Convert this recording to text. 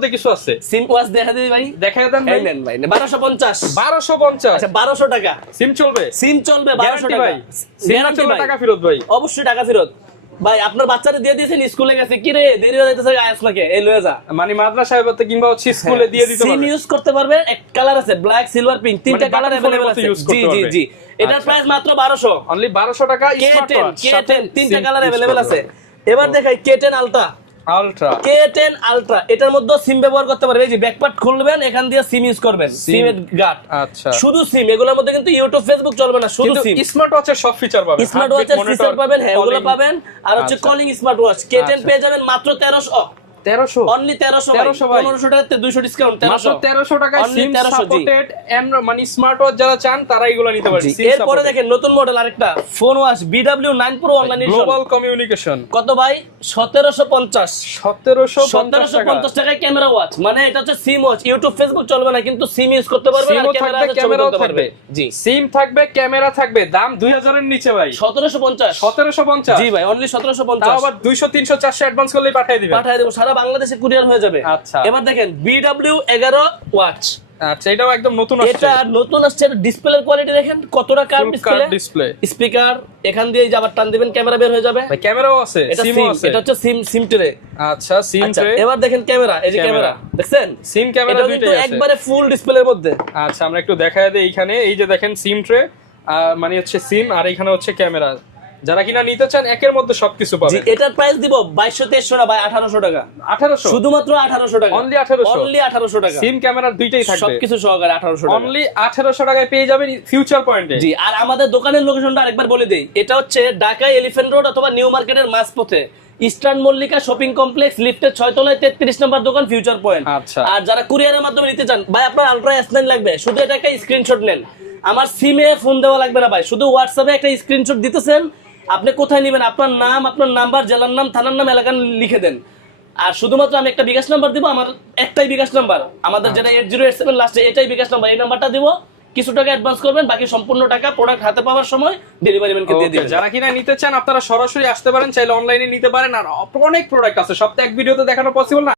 মধ্যে কিছু আছে সিম ওয়াচ দেখা দিই ভাই দেখা দেন ভাই এই নেন ভাই বারোশো পঞ্চাশ বারোশো পঞ্চাশ আচ্ছা বারোশো টাকা সিম চলবে সিম চলবে বারোশো গ্যারান্টি টাকা ভাই সিম Guarantee চলবে ভাই। টাকা ফেরত ভাই অবশ্যই টাকা ফেরত ভাই আপনার বাচ্চারা দিয়ে দিয়েছেন স্কুলে গেছে কি রে দেরি হয়ে যাইতেছে আয়াস নাকি এই লয়ে যা মানে মাদ্রাসায় বলতে কিংবা হচ্ছে স্কুলে দিয়ে দিতে সিম পারবে ইউজ করতে পারবে এক কালার আছে ব্ল্যাক সিলভার পিঙ্ক তিনটা মানে কালার button phone এর अवेलेबल মতো আছে use জি করতে জি পারবে। জি এটার আচ্ছা। প্রাইস মাত্র 1200 অনলি বারোশো টাকা K10 K10 তিনটা কালার अवेलेबल আছে এবার দেখাই K10 আলট্রা কে K10 আলট্রা এটার মধ্যে সিম ব্যবহার করতে পারবে। এই যে ব্যাকপার্ট খুলবেন এখান দিয়ে সিম ইউজ করবেন। সিম গাট আচ্ছা। শুধু সিম এগুলোর মধ্যে কিন্তু ইউটিউব ফেসবুক চলবে না শুধু সিম স্মার্ট ওয়াচের সব ফিচার পাবেন স্মার্ট ওয়াচের ফিচার পাবেন হ্যাঁ ওগুলো পাবেন। আর হচ্ছে। Calling smart watch K ten পেয়ে যাবেন মাত্র 1300 তেরোশো। অনলি 1300 1300 ভাই। 1500 টাকাতে 200 ডিসকাউন্ট মাত্র 1300 তেরোশো টাকায় Only সিম 1300 জি। সাপোর্টেড মানে স্মার্ট ওয়াচ যারা চান তারা এগুলো নিতে পারবে। এরপরে দেখেন নতুন মডেল আরেকটা phone watch BW9 Pro online global communication কত ভাই? সতেরোশো পঞ্চাশ। সতেরোশো টাকা। পঞ্চাশ টাকায় ক্যামেরা ওয়াচ মানে এটা হচ্ছে সিম ওয়াচ ইউটিউব ফেসবুক চলবে না কিন্তু সিম ইউজ করতে পারবে সিমও ক্যামেরা থাকবে জি। সিম থাকবে ক্যামেরা থাকবে। দাম দুই হাজারের নিচে ভাই। সতেরোশো পঞ্চাশ। সতেরোশো পঞ্চাশ। জি ভাই অনলি সতেরোশো পঞ্চাশ। আবার দুইশো তিনশো চারশো অ্যাডভান্স করলেই পাঠিয়ে দিবেন। পাঠিয়ে দেবো সারা বাংলাদেশে কুরিয়ার হয়ে যাবে। আচ্ছা। এবার দেখেন বিডব্লিউ এগারো ওয়াচ আচ্ছা এটাও একদম নতুন আসছে। এটা নতুন আসছে ডিসপ্লের কোয়ালিটি দেখেন কতটা কার Full ডিসপ্লে স্পিকার এখান দিয়ে আবার টান দিবেন ক্যামেরা বের হয়ে যাবে। ভাই ক্যামেরাও আছে সিমও সিম আছে। এটা হচ্ছে সিম সিম ট্রে আচ্ছা সিম আচ্ছা ট্রে এবার দেখেন ক্যামেরা এই যে ক্যামেরা। দেখছেন? সিম ক্যামেরা দুইটাই আছে। একবারে ফুল ডিসপ্লের মধ্যে। আচ্ছা আমরা একটু দেখায় দিই এইখানে এই যে দেখেন সিম ট্রে মানে হচ্ছে সিম আর এখানে হচ্ছে ক্যামেরা যারা কিনা নিতে চান একের মধ্যে সবকিছু পাবে এটার প্রাইস দিব বাইশশো তেইশশো না ভাই আঠারোশো টাকা। আঠারোশো? শুধুমাত্র আঠারোশো টাকা। Only 1800 অনলি আঠারোশো টাকা। সিম ক্যামেরা দুইটাই থাকবে। সবকিছু সহকারে আঠারোশো টাকা। অনলি আঠারোশো টাকায় পেয়ে যাবেন ফিউচার পয়েন্টে জি আর আমাদের দোকানের লোকেশনটা আরেকবার বলে দেই। এটা হচ্ছে ঢাকা এলিফ্যান্ট রোড অথবা নিউ মার্কেটের মাঝপথে। ইস্টার্ন মল্লিকা শপিং কমপ্লেক্স লিফটের ছয় তলায় তেত্রিশ নম্বর দোকান ফিউচার পয়েন্ট আচ্ছা। আর যারা কুরিয়ারের মাধ্যমে নিতে চান ভাই আপনার আলট্রা এস লাগবে। শুধু এটা একটা স্ক্রিনশট নেন। আমার সিমে ফোন দেওয়া লাগবে না ভাই। শুধু হোয়াটসঅ্যাপে একটা স্ক্রিনশট দিতেছেন। আপনি কোথায় নেবেন? আপনার নাম আপনার নাম্বার জেলার নাম থানার নাম এলাকার লিখে দেন। আর শুধুমাত্র আমি একটা বিকাশ নাম্বার দিব আমার একটাই বিকাশ নাম্বার। আমাদের যেটা এইট জিরো এইট সেভেন লাস্টে এটাই বিকাশ নাম্বার। এই নাম্বারটা দিব কিছু টাকা অ্যাডভান্স করবেন বাকি সম্পূর্ণ টাকা প্রোডাক্ট হাতে পাওয়ার সময় ডেলিভারি ম্যানকে দিয়ে দিবেন। যারা কিনা নিতে চান আপনারা সরাসরি আসতে পারেন চাইলে অনলাইনে নিতে পারেন আর অনেক প্রোডাক্ট আছে। সব তো এক ভিডিওতে দেখানো পসিবল না।